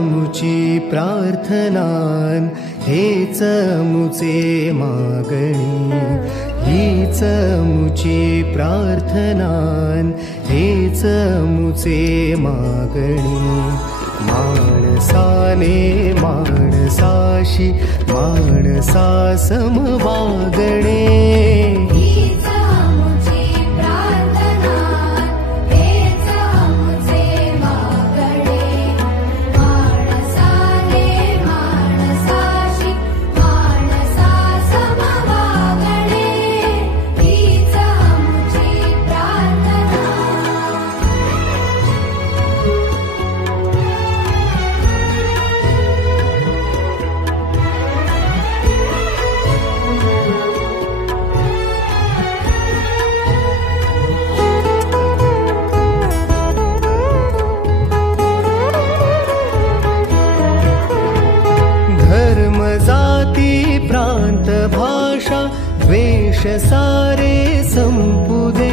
मुची प्रार्थनान हेच मुचे मागणी, हीच मुची प्रार्थनान हेच मुचे मागणी। माणसाने माणसाशी माणसा सम वागणे, जाती प्रांत भाषा वेश सारे संपुदे,